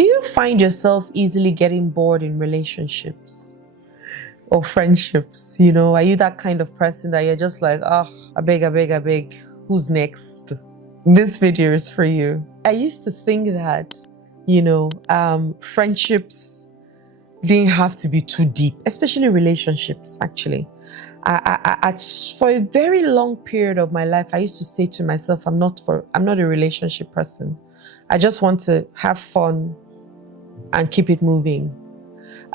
Do you find yourself easily getting bored in relationships or friendships? You know, are you that kind of person that you're just like, oh, I beg, who's next? This video is for you. I used to think that, friendships didn't have to be too deep, especially relationships, actually. For a very long period of my life, I used to say to myself, I'm not a relationship person. I just want to have fun and keep it moving.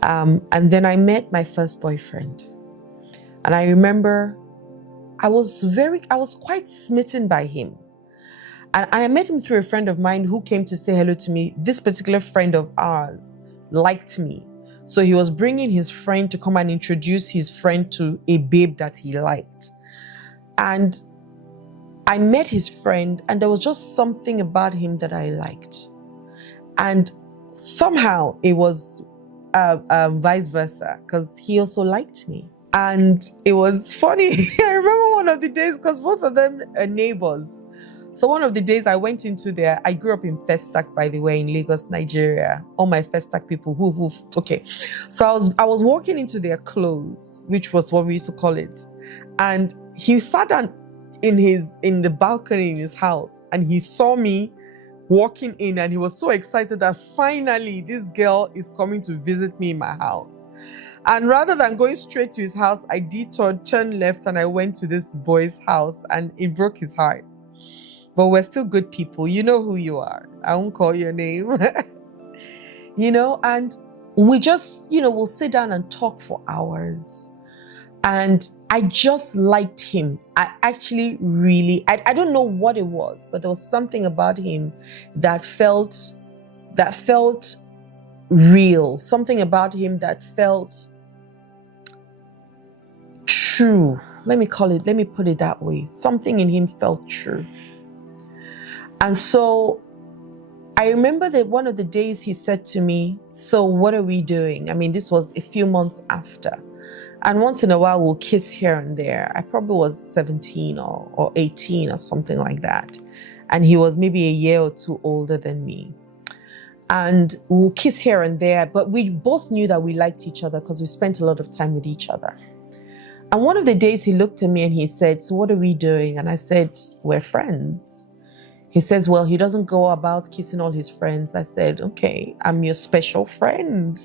And then I met my first boyfriend. And I remember I was quite smitten by him. And I met him through a friend of mine who came to say hello to me. This particular friend of ours liked me. So he was bringing his friend to come and introduce his friend to a babe that he liked. And I met his friend, and there was just something about him that I liked. And somehow it was vice versa, because he also liked me. And it was funny. I remember one of the days, because both of them are neighbors. So one of the days I went into I grew up in Festac, by the way, in Lagos, Nigeria. All my Festac people, okay. So I was walking into their clothes, which was what we used to call it. And he sat down in the balcony in his house, and he saw me walking in, and he was so excited that finally this girl is coming to visit me in my house. And rather than going straight to his house, I detoured, turned left, and I went to this boy's house, and it broke his heart. But we're still good people. You know who you are. I won't call your name. And we just, we'll sit down and talk for hours. And I just liked him. I actually really, I don't know what it was, but there was something about him that felt real. Something about him that felt true. Let me put it that way. Something in him felt true. And so I remember that one of the days he said to me, so what are we doing? I mean, this was a few months after. And once in a while, we'll kiss here and there. I probably was 17 or 18 or something like that. And he was maybe a year or two older than me. And we'll kiss here and there. But we both knew that we liked each other because we spent a lot of time with each other. And one of the days he looked at me and he said, so what are we doing? And I said, we're friends. He says, well, he doesn't go about kissing all his friends. I said, okay, I'm your special friend.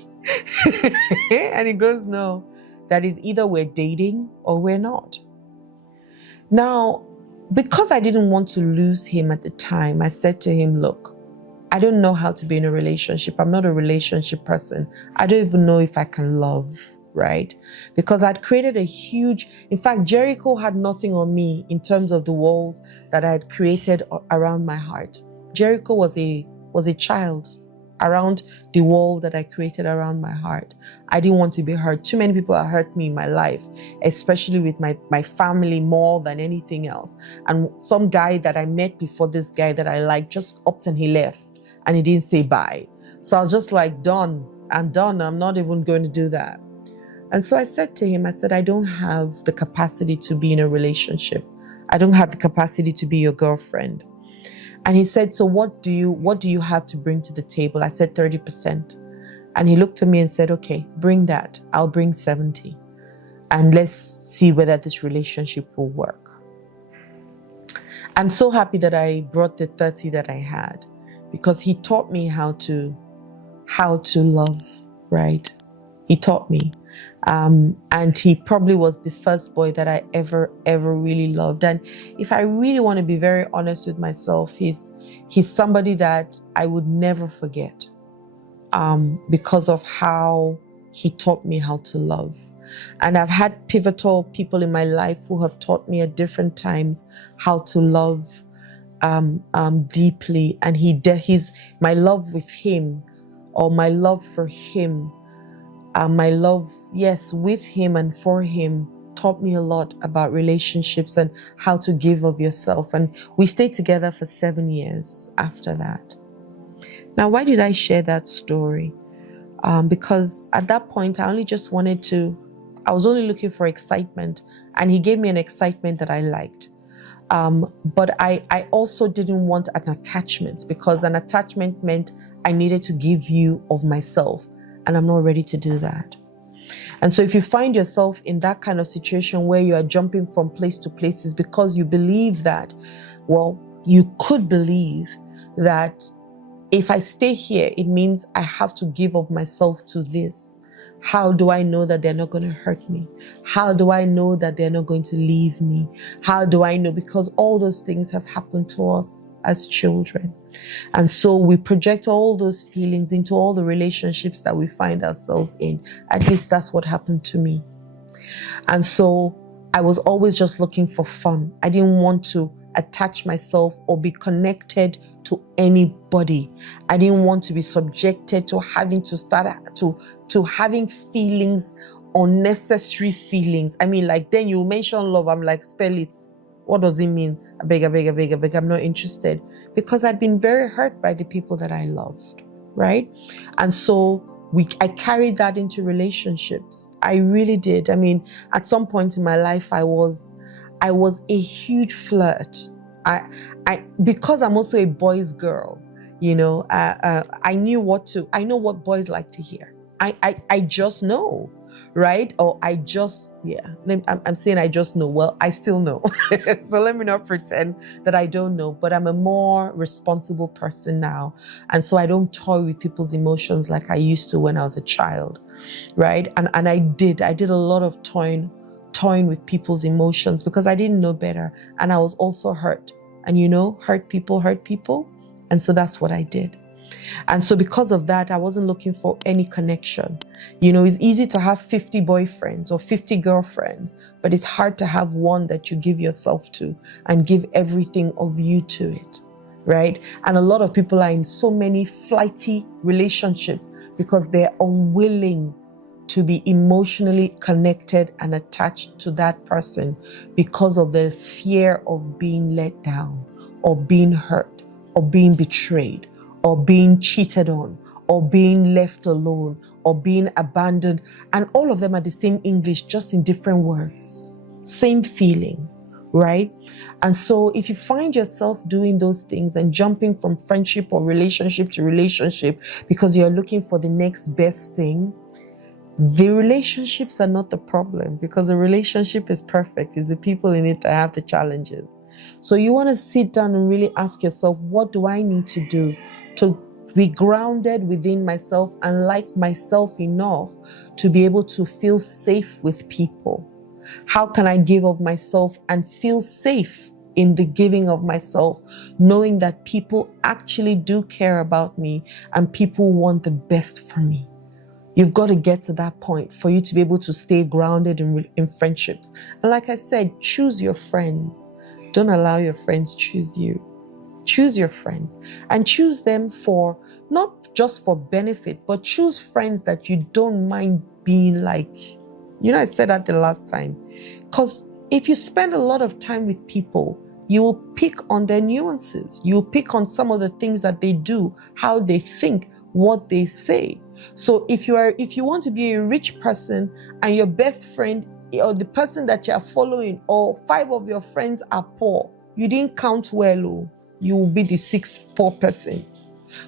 And he goes, no, that is either we're dating or we're not. Now, because I didn't want to lose him at the time, I said to him, look, I don't know how to be in a relationship. I'm not a relationship person. I don't even know if I can love, right? Because I'd created in fact, Jericho had nothing on me in terms of the walls that I had created around my heart. Jericho was a child around the wall that I created around my heart. I didn't want to be hurt. Too many people have hurt me in my life, especially with my family more than anything else. And some guy that I met before this guy that I liked just upped and he left and he didn't say bye. So I was just like, done. I'm done. I'm not even going to do that. And so I said to him, I said, I don't have the capacity to be in a relationship. I don't have the capacity to be your girlfriend. And he said, so what do you have to bring to the table? I said 30%. And he looked at me and said, okay, bring that. I'll bring 70. And let's see whether this relationship will work. I'm so happy that I brought the 30 that I had, because he taught me how to love, right? He taught me. And he probably was the first boy that I ever really loved. And if I really want to be very honest with myself, he's somebody that I would never forget, because of how he taught me how to love. And I've had pivotal people in my life who have taught me at different times how to love deeply. And my love with him, or my love for him, my love, yes, with him and for him, taught me a lot about relationships and how to give of yourself. And we stayed together for 7 years after that. Now, why did I share that story? Because at that point, I was only looking for excitement, and he gave me an excitement that I liked. But I also didn't want an attachment, because an attachment meant I needed to give you of myself, and I'm not ready to do that. And so if you find yourself in that kind of situation where you are jumping from place to place, it's because you believe that, well, you could believe that if I stay here, it means I have to give of myself to this. How do I know that they're not going to hurt me? How do I know that they're not going to leave me? How do I know? Because all those things have happened to us as children. And so we project all those feelings into all the relationships that we find ourselves in. At least that's what happened to me. And so I was always just looking for fun. I didn't want to attach myself or be connected to anybody. I didn't want to be subjected to having to start to having feelings, unnecessary feelings. I mean, like, then you mention love, I'm like, spell it. What does it mean? I beg, I'm not interested. Because I'd been very hurt by the people that I loved, right? And so I carried that into relationships. I really did. I mean, at some point in my life, I was a huge flirt. Because I'm also a boys' girl, you know, I know what boys like to hear. I just know, right? Or I'm saying I just know. Well, I still know. So let me not pretend that I don't know, but I'm a more responsible person now. And so I don't toy with people's emotions like I used to when I was a child, right? And I did a lot of toying with people's emotions because I didn't know better. And I was also hurt. And you know, hurt people. And so that's what I did. And so because of that, I wasn't looking for any connection. You know, it's easy to have 50 boyfriends or 50 girlfriends, but it's hard to have one that you give yourself to and give everything of you to it, right? And a lot of people are in so many flighty relationships because they're unwilling to be emotionally connected and attached to that person because of the fear of being let down or being hurt or being betrayed or being cheated on or being left alone or being abandoned. And all of them are the same English, just in different words. Same feeling, right? And so if you find yourself doing those things and jumping from friendship or relationship to relationship because you're looking for the next best thing, the relationships are not the problem, because the relationship is perfect. It's the people in it that have the challenges. So you want to sit down and really ask yourself, what do I need to do to be grounded within myself and like myself enough to be able to feel safe with people? How can I give of myself and feel safe in the giving of myself, knowing that people actually do care about me and people want the best for me? You've got to get to that point for you to be able to stay grounded in friendships. And like I said, choose your friends. Don't allow your friends choose you. Choose your friends and choose them for, not just for benefit, but choose friends that you don't mind being like. You know, I said that the last time. Because if you spend a lot of time with people, you will pick on their nuances. You will pick on some of the things that they do, how they think, what they say. So if you want to be a rich person and your best friend or the person that you are following or 5 of your friends are poor, you didn't count well. You will be the 6th poor person.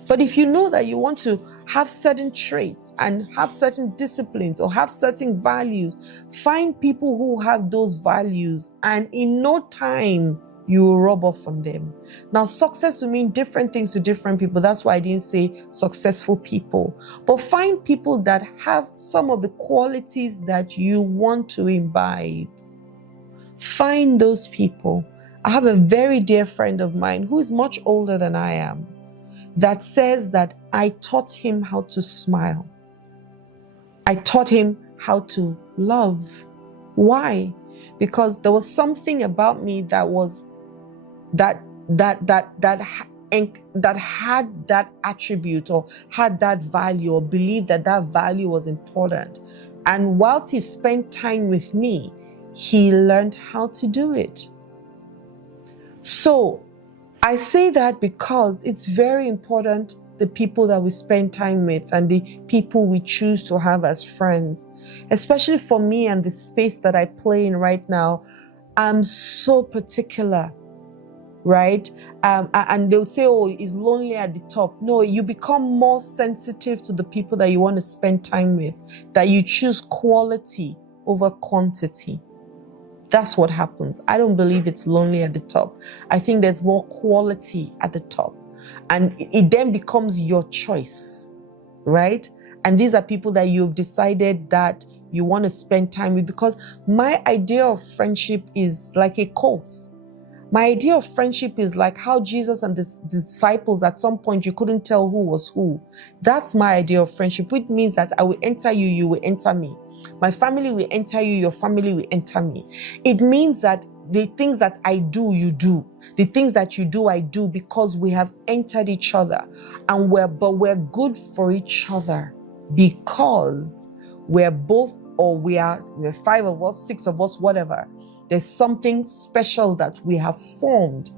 But if you know that you want to have certain traits and have certain disciplines or have certain values, find people who have those values, and in no time you will rub off on them. Now, success will mean different things to different people. That's why I didn't say successful people. But find people that have some of the qualities that you want to imbibe. Find those people. I have a very dear friend of mine who is much older than I am that says that I taught him how to smile. I taught him how to love. Why? Because there was something about me that was that had that attribute or had that value or believed that value was important. And whilst he spent time with me, he learned how to do it. So I say that because it's very important, the people that we spend time with and the people we choose to have as friends. Especially for me and the space that I play in right now, I'm so particular right? And they'll say, oh, it's lonely at the top. No, you become more sensitive to the people that you want to spend time with, that you choose quality over quantity. That's what happens. I don't believe it's lonely at the top. I think there's more quality at the top. And it then becomes your choice, right? And these are people that you've decided that you want to spend time with, because my idea of friendship is like a cult. My idea of friendship is like how Jesus and the disciples, at some point, you couldn't tell who was who. That's my idea of friendship, which means that I will enter you, you will enter me. My family will enter you, your family will enter me. It means that the things that I do, you do. The things that you do, I do, because we have entered each other. And we're good for each other because we're both, or we're 5 of us, 6 of us, whatever. There's something special that we have formed,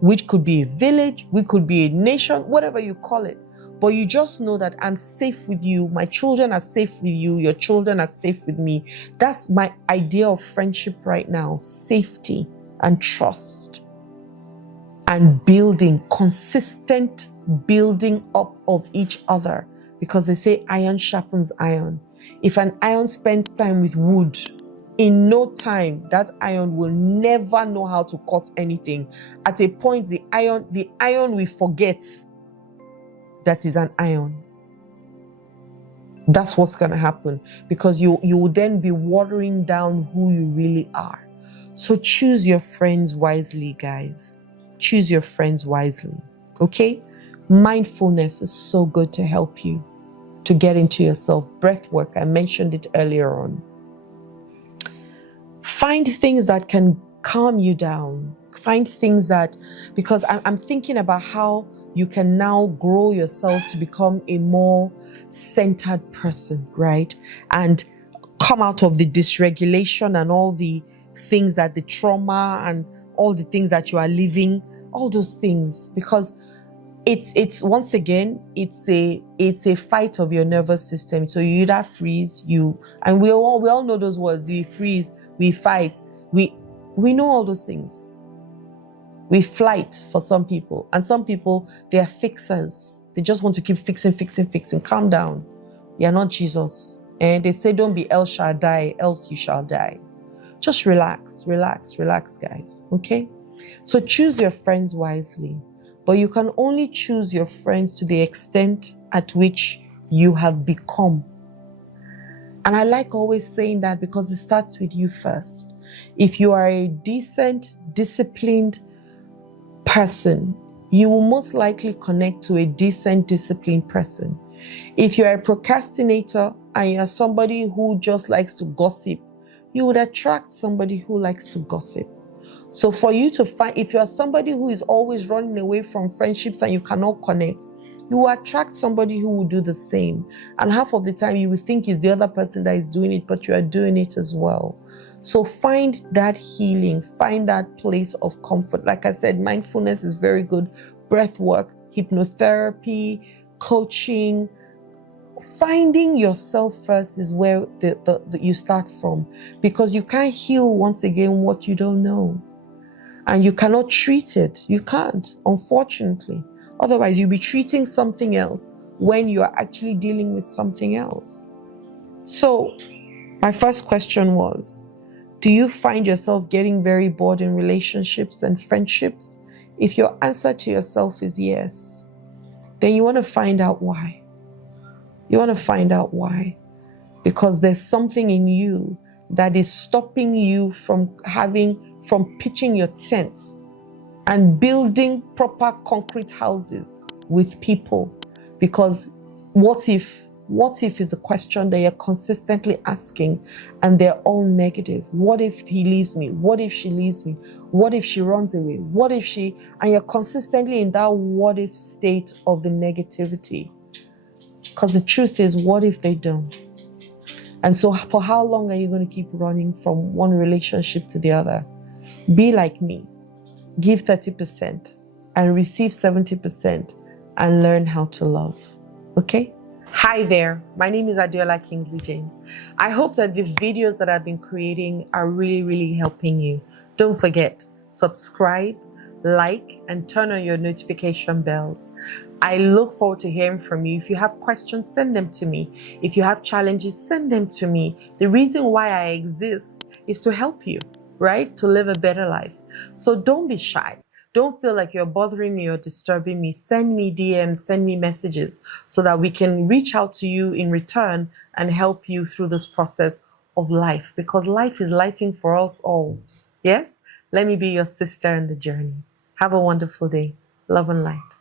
which could be a village, we could be a nation, whatever you call it. But you just know that I'm safe with you. My children are safe with you. Your children are safe with me. That's my idea of friendship right now. Safety and trust and building, consistent building up of each other. Because they say iron sharpens iron. If an iron spends time with wood, in no time, that iron will never know how to cut anything. At a point, the iron will forget that is an iron. That's what's going to happen, because you will then be watering down who you really are. So choose your friends wisely, guys. Choose your friends wisely, okay? Mindfulness is so good to help you to get into yourself. Breath work, I mentioned it earlier on. Find things that can calm you down. Find things that, because I'm thinking about how you can now grow yourself to become a more centered person, right? And come out of the dysregulation and all the things that the trauma and all the things that you are living, all those things, because it's once again, it's a fight of your nervous system. So you either freeze, and we all know those words. We freeze, we fight, we know all those things. We flight for some people, and some people, they are fixers. They just want to keep fixing. Calm down. You're not Jesus. And they say, don't be El Shaddai, else you shall die. Just relax, guys. Okay? So choose your friends wisely. But you can only choose your friends to the extent at which you have become. And I like always saying that, because it starts with you first. If you are a decent, disciplined person, you will most likely connect to a decent, disciplined person. If you're a procrastinator and you're somebody who just likes to gossip, you would attract somebody who likes to gossip. So for you to find, if you're somebody who is always running away from friendships and you cannot connect, you will attract somebody who will do the same. And half of the time you will think it's the other person that is doing it, but you are doing it as well. So find that healing, find that place of comfort. Like I said, mindfulness is very good. Breath work, hypnotherapy, coaching. Finding yourself first is where you start from, because you can't heal, once again, what you don't know. And you cannot treat it. You can't, unfortunately. Otherwise, you'll be treating something else when you are actually dealing with something else. So, my first question was, do you find yourself getting very bored in relationships and friendships? If your answer to yourself is yes, then you want to find out why. You want to find out why. Because there's something in you that is stopping you from pitching your tents and building proper concrete houses with people. Because what if is a question that you're consistently asking, and they're all negative. What if he leaves me? What if she leaves me? What if she runs away? What if and you're consistently in that what if state of the negativity. Because the truth is, what if they don't? And so for how long are you going to keep running from one relationship to the other? Be like me. Give 30% and receive 70% and learn how to love. Okay? Hi there. My name is Adeola Kingsley James. I hope that the videos that I've been creating are really, really helping you. Don't forget, subscribe, like, and turn on your notification bells. I look forward to hearing from you. If you have questions, send them to me. If you have challenges, send them to me. The reason why I exist is to help you, right? To live a better life. So don't be shy. Don't feel like you're bothering me or disturbing me. Send me DMs, send me messages so that we can reach out to you in return and help you through this process of life, because life is lifing for us all. Yes? Let me be your sister in the journey. Have a wonderful day. Love and light.